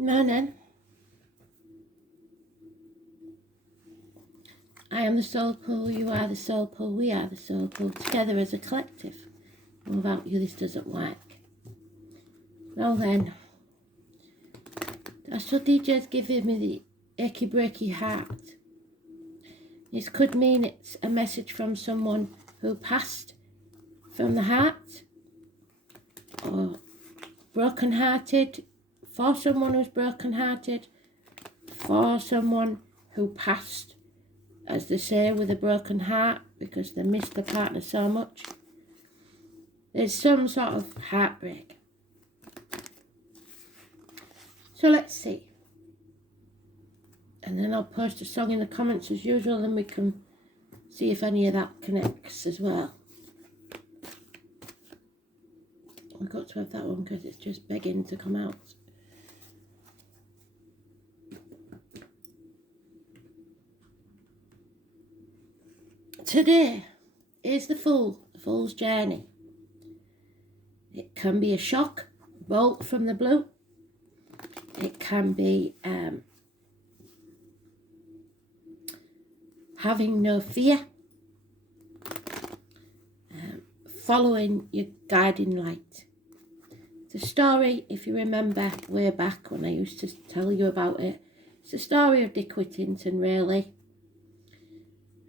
Morning. I am the soul pool, you are the soul pool, we are the soul pool, together as a collective. Without you this doesn't work. Well then, Astro DJ's giving me the achy breaky heart. This could mean it's a message from someone who passed from the heart, or broken-hearted, for someone who's broken-hearted, for someone who passed, as they say, with a broken heart because they missed their partner so much. There's some sort of heartbreak. So let's see. And then I'll post a song in the comments as usual, and we can see if any of that connects as well. I've got to have that one because it's just begging to come out. Today is the Fool's journey. It can be a shock, bolt from the blue. It can be having no fear, following your guiding light. The story, if you remember way back when I used to tell you about it, it's the story of Dick Whittington, really.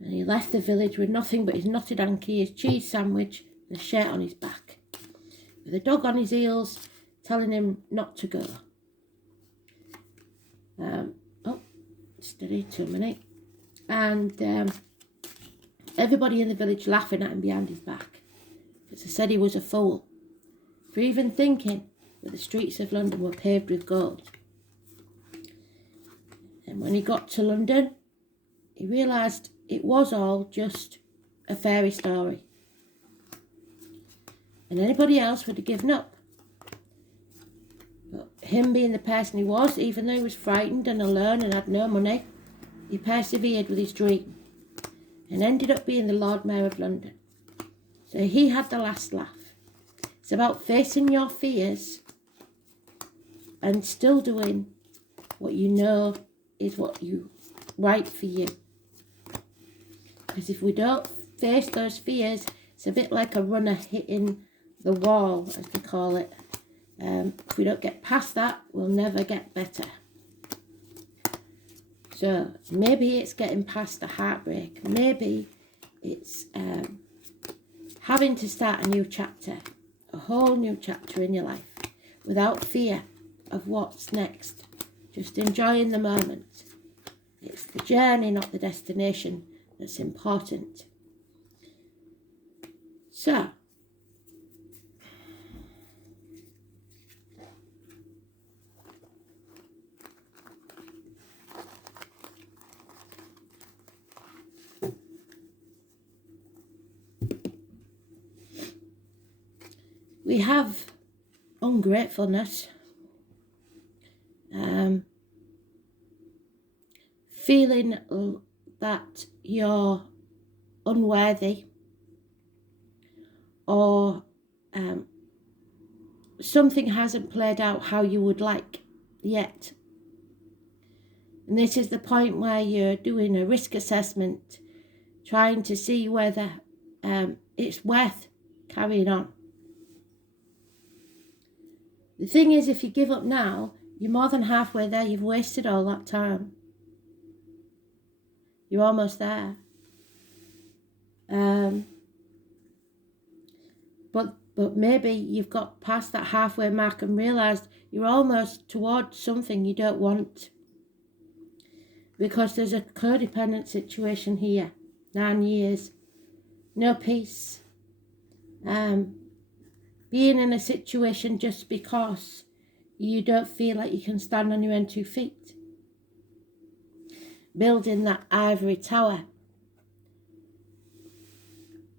And he left the village with nothing but his knotted hanky, his cheese sandwich, and a shirt on his back, with a dog on his heels telling him not to go. Steady, 2 minutes. And everybody in the village laughing at him behind his back, because they said he was a fool for even thinking that the streets of London were paved with gold. And when he got to London, he realised it was all just a fairy story. And anybody else would have given up. But him being the person he was, even though he was frightened and alone and had no money, he persevered with his dream and ended up being the Lord Mayor of London. So he had the last laugh. It's about facing your fears and still doing what you know is what you right for you. Because if we don't face those fears, it's a bit like a runner hitting the wall, as they call it. If we don't get past that, we'll never get better. So maybe it's getting past the heartbreak. Maybe it's having to start a new chapter, a whole new chapter in your life, without fear of what's next. Just enjoying the moment. It's the journey, not the destination, that's important. So, we have ungratefulness, feeling that you're unworthy, or something hasn't played out how you would like yet. And this is the point where you're doing a risk assessment, trying to see whether it's worth carrying on. The thing is, if you give up now, you're more than halfway there. You've wasted all that time. You're almost there. But maybe you've got past that halfway mark and realised you're almost towards something you don't want. Because there's a codependent situation here. 9 years. No peace. Being in a situation just because you don't feel like you can stand on your own 2 feet. Building that ivory tower.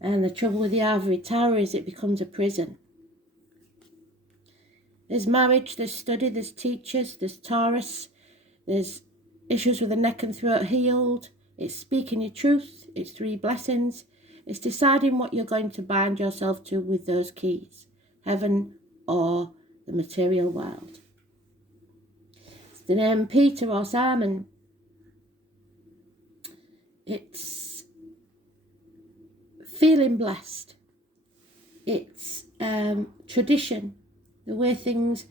And the trouble with the ivory tower is it becomes a prison. There's marriage, there's study, there's teachers, there's Taurus, there's issues with the neck and throat healed. It's speaking your truth, it's 3 blessings. It's deciding what you're going to bind yourself to with those keys. Heaven or the material world. the name Peter or Simon. It's feeling blessed. It's tradition, the way things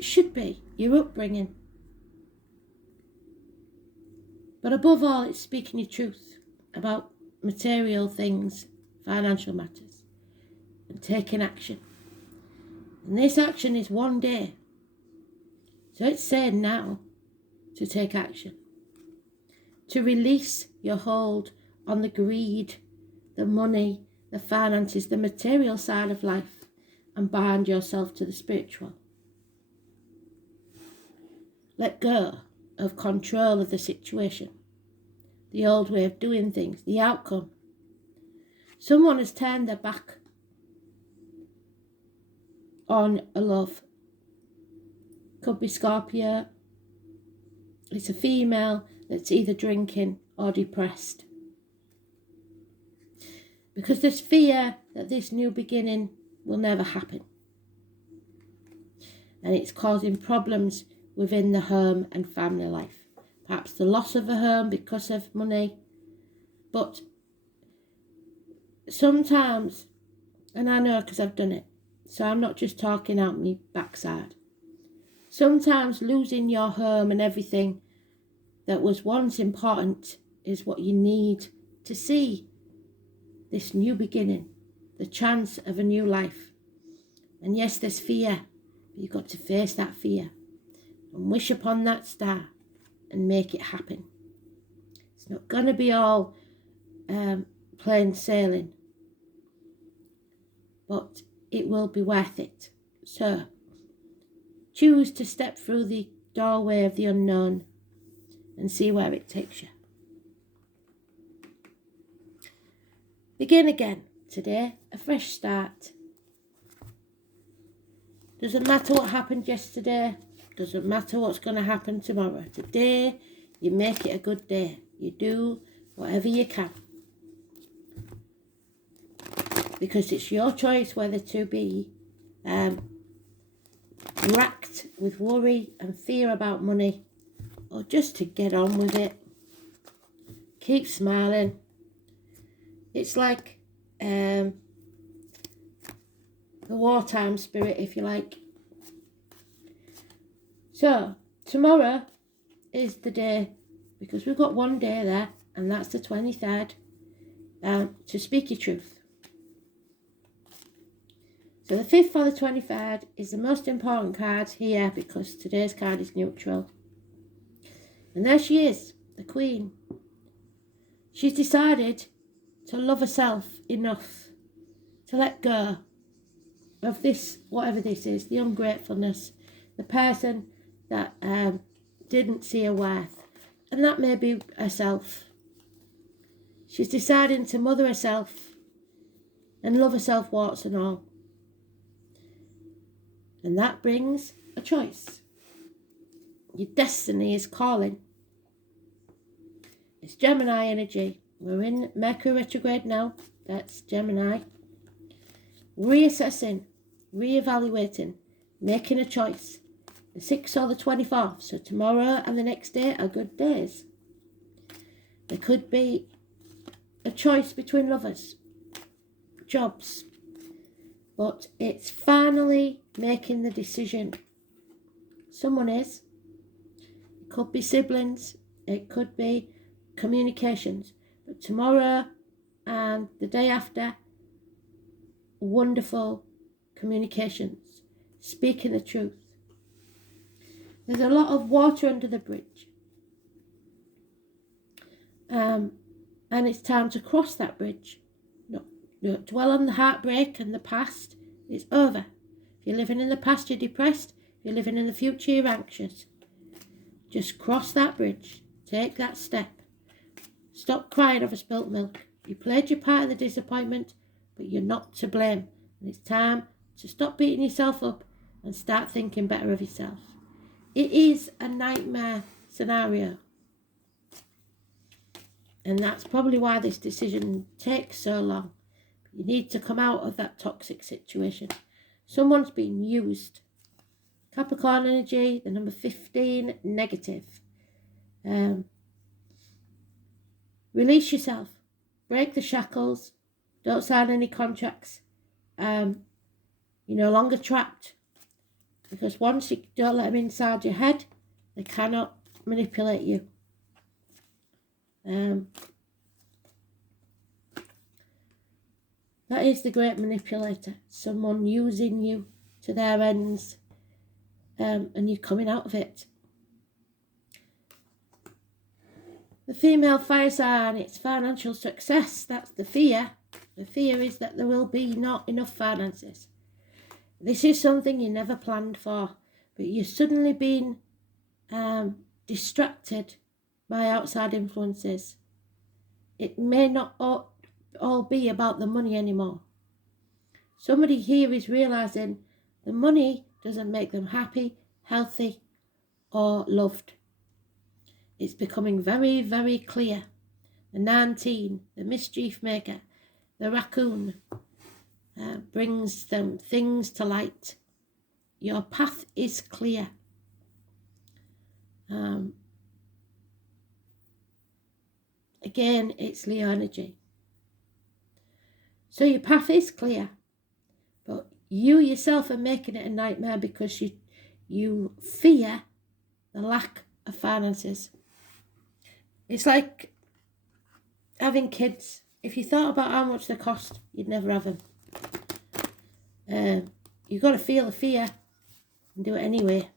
should be, your upbringing. But above all, it's speaking your truth about material things, financial matters, and taking action. And this action is one day. So it's saying now to take action, to release your hold on the greed, the money, the finances, the material side of life, and bind yourself to the spiritual. Let go of control of the situation, the old way of doing things, the outcome. Someone has turned their back on a love. Could be Scorpio. It's a female that's either drinking or depressed. Because there's fear that this new beginning will never happen. And it's causing problems within the home and family life. Perhaps the loss of a home because of money. But sometimes, and I know because I've done it, so I'm not just talking out my backside. Sometimes losing your home and everything that was once important is what you need to see this new beginning, the chance of a new life. And yes, there's fear, but you've got to face that fear and wish upon that star and make it happen. It's not going to be all plain sailing, but it will be worth it. So choose to step through the doorway of the unknown and see where it takes you. Begin again today, a fresh start. Doesn't matter what happened yesterday, doesn't matter what's going to happen tomorrow. Today, you make it a good day. You do whatever you can. Because it's your choice whether to be racked with worry and fear about money, or just to get on with it. Keep smiling. It's like the wartime spirit, if you like. So tomorrow is the day, because we've got one day there, and that's the 23rd, to speak your truth. So the 5th or the 23rd is the most important card here, because today's card is neutral. And there she is, the Queen. She's decided to love herself enough to let go of this, whatever this is, the ungratefulness, the person that didn't see her worth. And that may be herself. She's deciding to mother herself and love herself, warts and all. And that brings a choice. Your destiny is calling. It's Gemini energy. We're in Mercury retrograde now. That's Gemini. Reassessing, reevaluating, making a choice. The 6th or the 24th. So tomorrow and the next day are good days. There could be a choice between lovers, jobs. But it's finally making the decision. Someone is. It could be siblings. It could be communications. But tomorrow and the day after, wonderful communications. Speaking the truth. There's a lot of water under the bridge. And it's time to cross that bridge. Don't dwell on the heartbreak and the past. It's over. If you're living in the past, you're depressed. If you're living in the future, you're anxious. Just cross that bridge. Take that step. Stop crying over spilt milk. You played your part of the disappointment, but you're not to blame. And it's time to stop beating yourself up and start thinking better of yourself. It is a nightmare scenario. And that's probably why this decision takes so long. You need to come out of that toxic situation. Someone's been used. Capricorn energy, the number 15, negative. Release yourself. Break the shackles. Don't sign any contracts. You're no longer trapped. Because once you don't let them inside your head, they cannot manipulate you. That is the great manipulator. Someone using you to their ends. And you're coming out of it. The female fire sign, it's financial success. That's the fear. The fear is that there will be not enough finances. This is something you never planned for, but you've suddenly been distracted by outside influences. It may not all be about the money anymore. Somebody here is realising the money doesn't make them happy, healthy, or loved. It's becoming very, very clear. The 19, the mischief maker, the raccoon, brings them things to light. Your path is clear. Again, it's Leo energy. So your path is clear, but you yourself are making it a nightmare because you fear the lack of finances. It's like having kids. If you thought about how much they cost, you'd never have them. You've got to feel the fear and do it anyway.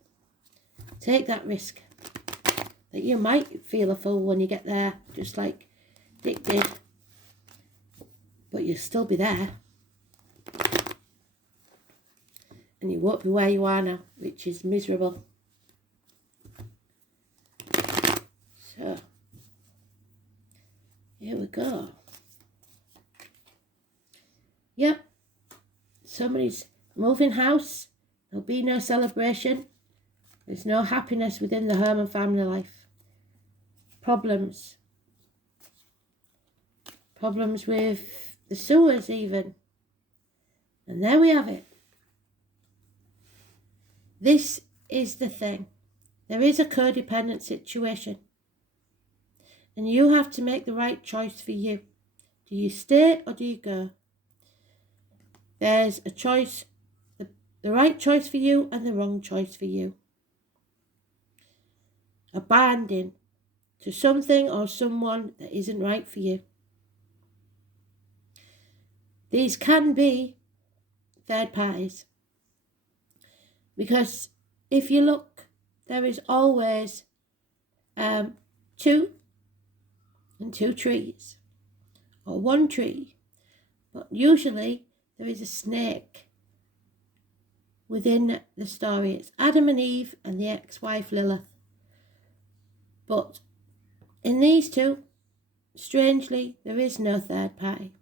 Take that risk. That you might feel a fool when you get there, just like Dick did. But you'll still be there. And you won't be where you are now, which is miserable. So, here we go. Yep. Somebody's moving house. There'll be no celebration. There's no happiness within the home and family life. Problems. Problems with the sewers even. And there we have it. This is the thing. There is a codependent situation. And you have to make the right choice for you. Do you stay or do you go? There's a choice, the right choice for you and the wrong choice for you. Abandon to something or someone that isn't right for you. These can be third parties. Because if you look, there is always two and two trees, or one tree, but usually there is a snake within the story. It's Adam and Eve and the ex-wife Lilith. But in these two, strangely, there is no third party.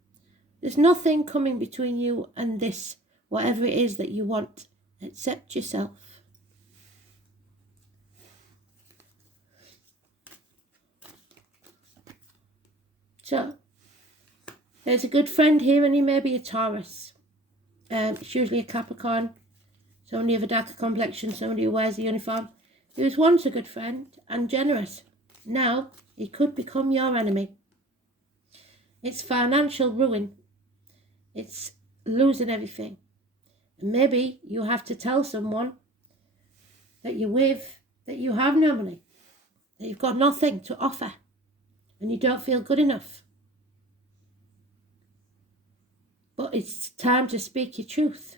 There's nothing coming between you and this, whatever it is that you want, except yourself. So, there's a good friend here and he may be a Taurus. It's usually a Capricorn, somebody of a darker complexion, somebody who wears the uniform. He was once a good friend and generous. Now, he could become your enemy. It's financial ruin. It's losing everything. And maybe you have to tell someone that you're with that you have no money, that you've got nothing to offer, and you don't feel good enough. But it's time to speak your truth.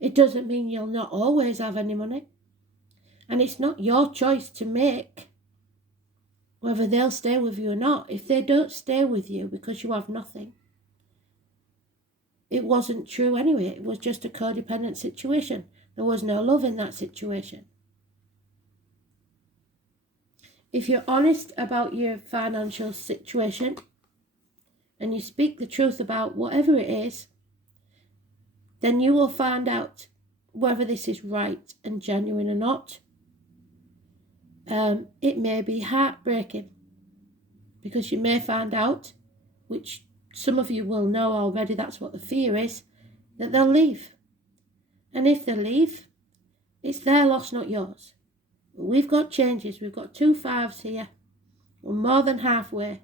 It doesn't mean you'll not always have any money. And it's not your choice to make whether they'll stay with you or not. If they don't stay with you because you have nothing, it wasn't true anyway. It was just a codependent situation. There was no love in that situation. If you're honest about your financial situation and you speak the truth about whatever it is, then you will find out whether this is right and genuine or not. It may be heartbreaking because you may find out, which some of you will know already, that's what the fear is, that they'll leave. And if they leave, it's their loss, not yours. But we've got changes. We've got 2 5s here. We're more than halfway.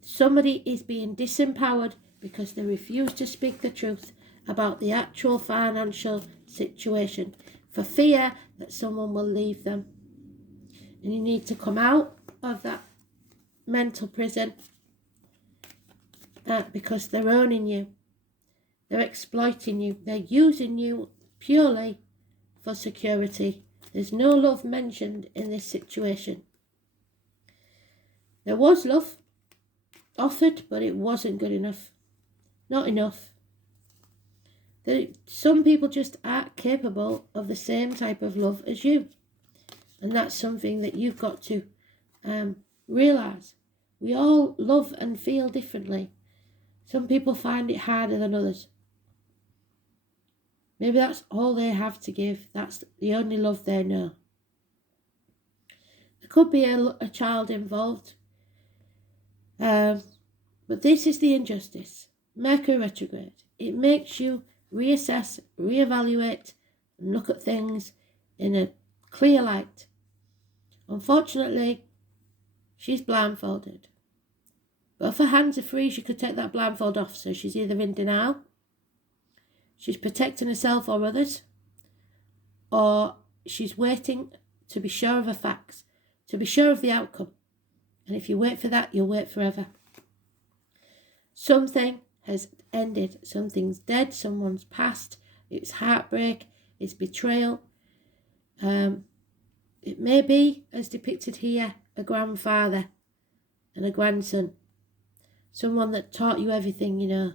Somebody is being disempowered because they refuse to speak the truth about the actual financial situation for fear that someone will leave them. And you need to come out of that mental prison because they're owning you. They're exploiting you. They're using you purely for security. There's no love mentioned in this situation. There was love offered, but it wasn't good enough. Not enough. Some people just aren't capable of the same type of love as you. And that's something that you've got to realise. We all love and feel differently. Some people find it harder than others. Maybe that's all they have to give. That's the only love they know. There could be a child involved. But this is the injustice. Mercury retrograde. It makes you reassess, reevaluate, and look at things in a clear light. Unfortunately, she's blindfolded. But if her hands are free, she could take that blindfold off. So she's either in denial, she's protecting herself or others, or she's waiting to be sure of her facts, to be sure of the outcome. And if you wait for that, you'll wait forever. Something has ended. Something's dead. Someone's passed. It's heartbreak. It's betrayal. It may be, as depicted here, a grandfather and a grandson. Someone that taught you everything you know.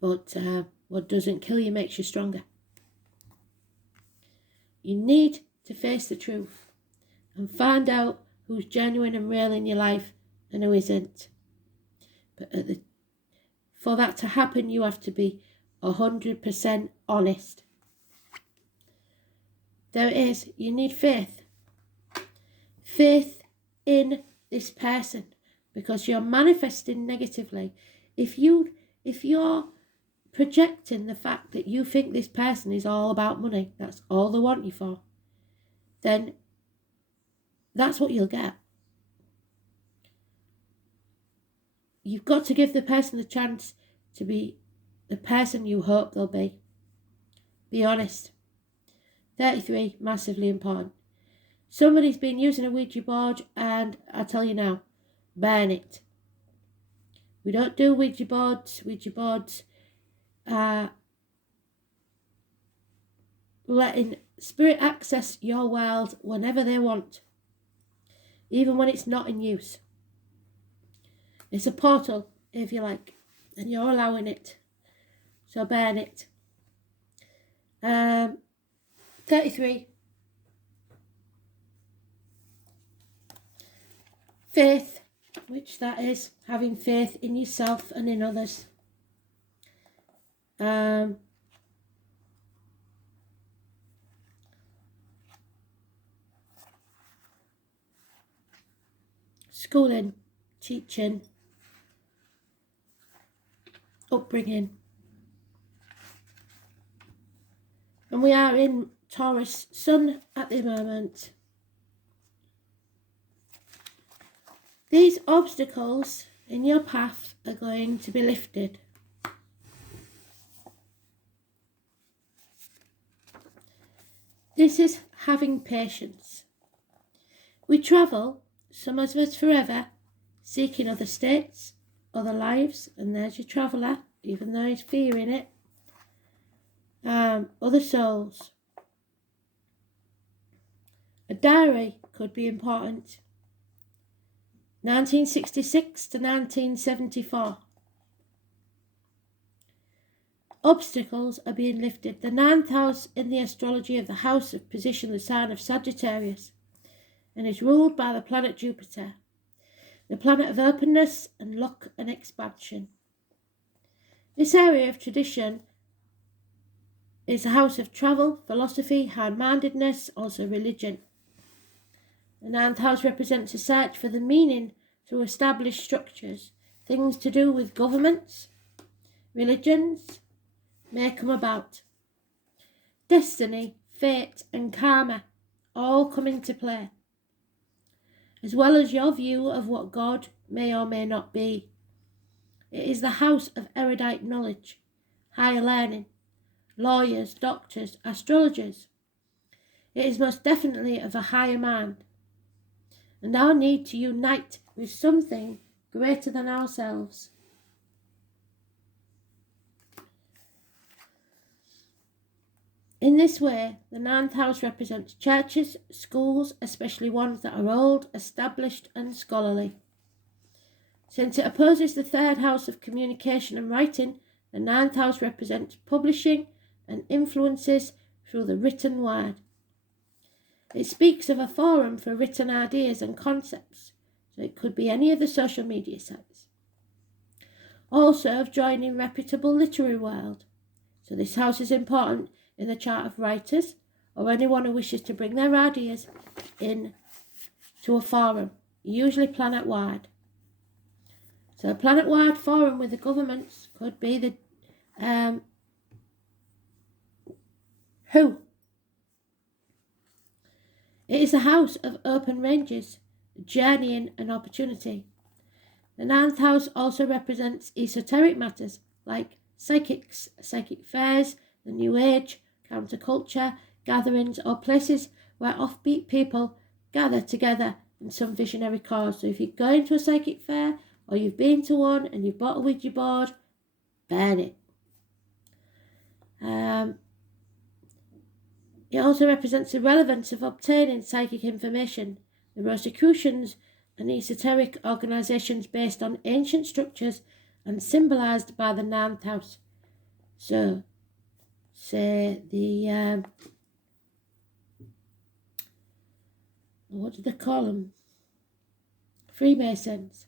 But what doesn't kill you makes you stronger. You need to face the truth and find out who's genuine and real in your life and who isn't. But for that to happen, you have to be 100% honest. There it is. You need faith. Faith in this person, because you're manifesting negatively. If you're projecting the fact that you think this person is all about money, that's all they want you for, then that's what you'll get. You've got to give the person the chance to be the person you hope they'll be. Be honest. 33, massively important. Somebody's been using a Ouija board, and I tell you now, burn it. We don't do Ouija boards. Ouija boards are letting spirit access your world whenever they want, even when it's not in use. It's a portal, if you like, and you're allowing it. So burn it. 33. Faith, which that is having faith in yourself and in others. Schooling, teaching, upbringing. And we are in Taurus Sun at the moment. These obstacles in your path are going to be lifted. This is having patience. We travel, some of us forever, seeking other states, other lives, and there's your traveller, even though he's fearing it. Other souls. A diary could be important. 1966 to 1974. Obstacles are being lifted. The 9th house in the astrology of the house of position, the sign of Sagittarius, and is ruled by the planet Jupiter, the planet of openness and luck and expansion. This area of tradition is a house of travel, philosophy, high-mindedness, also religion. The 9th house represents a search for the meaning through established structures, things to do with governments, religions, may come about. Destiny, fate and karma all come into play, as well as your view of what God may or may not be. It is the house of erudite knowledge, higher learning, lawyers, doctors, astrologers. It is most definitely of a higher mind, and our need to unite with something greater than ourselves. In this way, the ninth house represents churches, schools, especially ones that are old, established and scholarly. Since it opposes the third house of communication and writing, the ninth house represents publishing and influences through the written word. It speaks of a forum for written ideas and concepts, so it could be any of the social media sites. Also of joining reputable literary world, so this house is important in the chart of writers or anyone who wishes to bring their ideas in to a forum, usually planet-wide. So a planet-wide forum with the governments could be the WHO. It is a house of open ranges, journeying and opportunity. The ninth house also represents esoteric matters like psychics, psychic fairs, the New Age, counterculture, gatherings or places where offbeat people gather together in some visionary cause. So if you're going to a psychic fair or you've been to one and you've bought a Ouija board, burn it. It also represents the relevance of obtaining psychic information, the Rosicrucians and esoteric organisations based on ancient structures and symbolised by the ninth house. So, say the, what do they call them? Freemasons.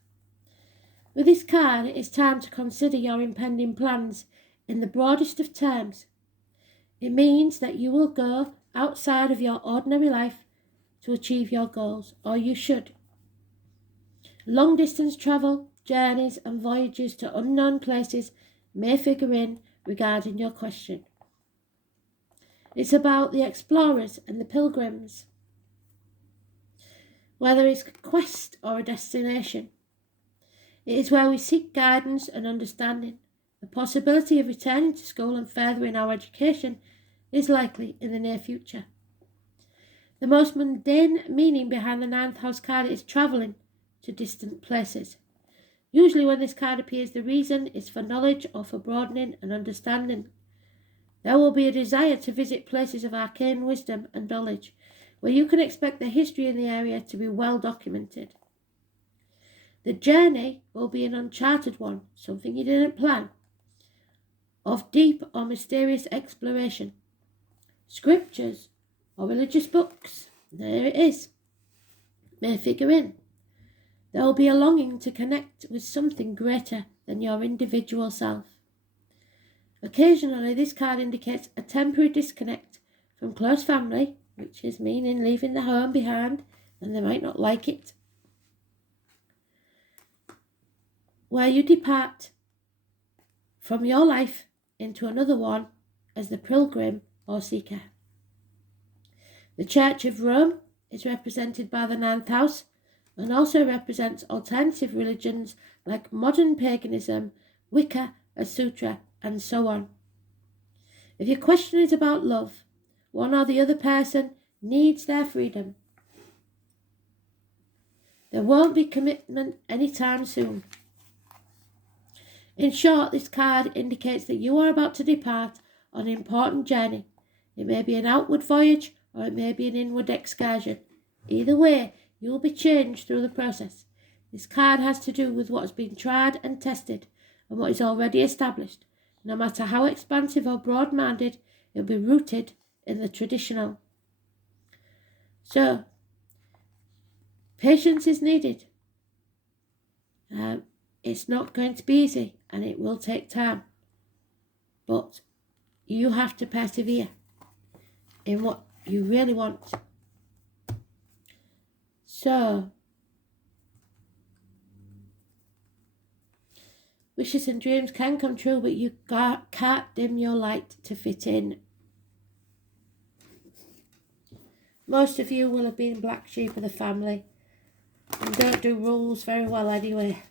With this card, it is time to consider your impending plans in the broadest of terms. It means that you will go outside of your ordinary life to achieve your goals, or you should. Long distance travel, journeys and voyages to unknown places may figure in regarding your question. It's about the explorers and the pilgrims, whether it's a quest or a destination. It is where we seek guidance and understanding. The possibility of returning to school and furthering our education is likely in the near future. The most mundane meaning behind the ninth house card is travelling to distant places. Usually when this card appears, the reason is for knowledge or for broadening and understanding. There will be a desire to visit places of arcane wisdom and knowledge, where you can expect the history in the area to be well documented. The journey will be an uncharted one, something you didn't plan, of deep or mysterious exploration. Scriptures or religious books, there it is, may figure in. There will be a longing to connect with something greater than your individual self. Occasionally, this card indicates a temporary disconnect from close family, which is meaning leaving the home behind, and they might not like it, where you depart from your life into another one as the pilgrim or seeker. The Church of Rome is represented by the ninth house and also represents alternative religions like modern paganism, Wicca, a sutra, and so on. If your question is about love, one or the other person needs their freedom. There won't be commitment anytime soon. In short, this card indicates that you are about to depart on an important journey. It may be an outward voyage or it may be an inward excursion. Either way, you will be changed through the process. This card has to do with what has been tried and tested and what is already established. No matter how expansive or broad-minded, it will be rooted in the traditional. So, patience is needed. It's not going to be easy and it will take time. But you have to persevere in what you really want. So, Wishes and dreams can come true, but you can't dim your light to fit in. Most of you will have been black sheep of the family and don't do rules very well anyway.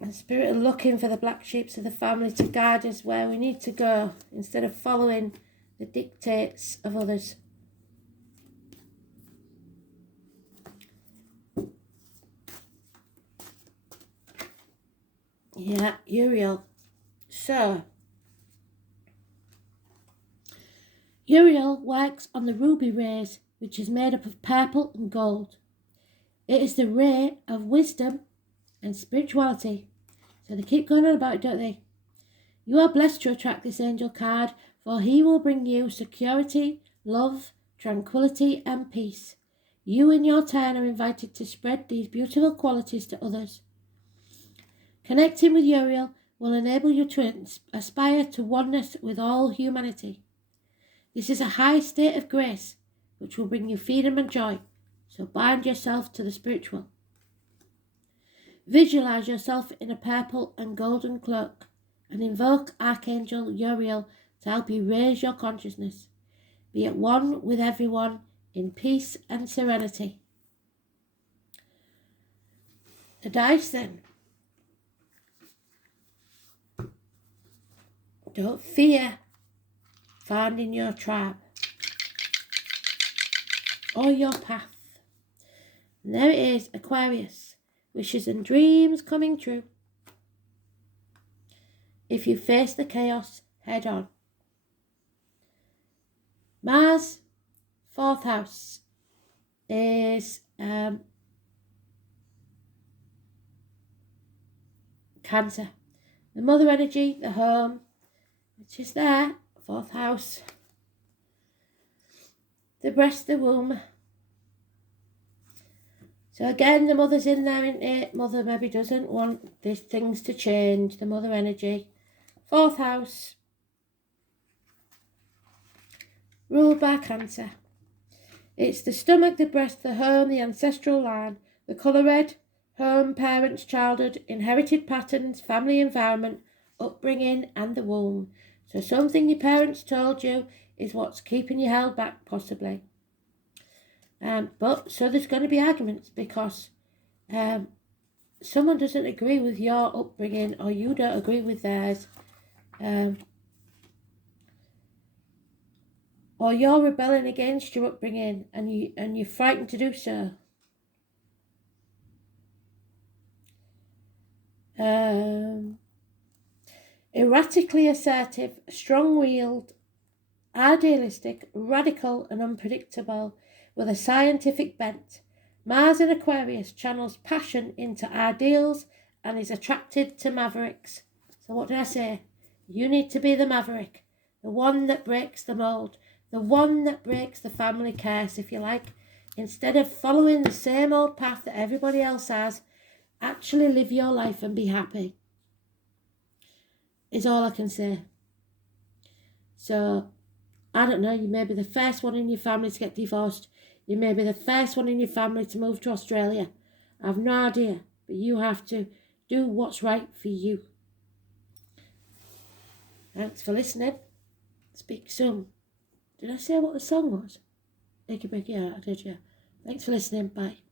And Spirit are looking for the black sheep of the family to guide us where we need to go instead of following the dictates of others. Yeah, Uriel. So, Uriel works on the ruby rays, which is made up of purple and gold. It is the ray of wisdom and spirituality. So they keep going on about it, don't they? You are blessed to attract this angel card, for he will bring you security, love, tranquility, and peace. You in your turn are invited to spread these beautiful qualities to others. Connecting with Uriel will enable you to aspire to oneness with all humanity. This is a high state of grace which will bring you freedom and joy, so bind yourself to the spiritual. Visualize yourself in a purple and golden cloak and invoke Archangel Uriel to help you raise your consciousness. Be at one with everyone in peace and serenity. The dice then. Don't fear finding your tribe or your path. And there it is, Aquarius. Wishes and dreams coming true. If you face the chaos head on. Mars, 4th house, is Cancer. The mother energy, the home, which is there, 4th house. The breast, the womb. So again, the mother's in there, isn't it? Mother maybe doesn't want these things to change, the mother energy. 4th house, ruled by Cancer. It's the stomach, the breast, the home, the ancestral line, the colour red, home, parents, childhood, inherited patterns, family environment, upbringing and the womb. So something your parents told you is what's keeping you held back, possibly. But so there's going to be arguments because someone doesn't agree with your upbringing or you don't agree with theirs. Or you're rebelling against your upbringing and you're frightened to do so. Erratically assertive, strong-willed, idealistic, radical and unpredictable, with a scientific bent. Mars in Aquarius channels passion into ideals and is attracted to mavericks. So what did I say? You need to be the maverick, the one that breaks the mould, the one that breaks the family curse, if you like. Instead of following the same old path that everybody else has, actually live your life and be happy. Is all I can say. So, I don't know, you may be the first one in your family to get divorced. You may be the first one in your family to move to Australia. I have no idea, but you have to do what's right for you. Thanks for listening. Speak soon. Did I say what the song was? Achy Breaky Heart, did you? Thanks for listening. Bye.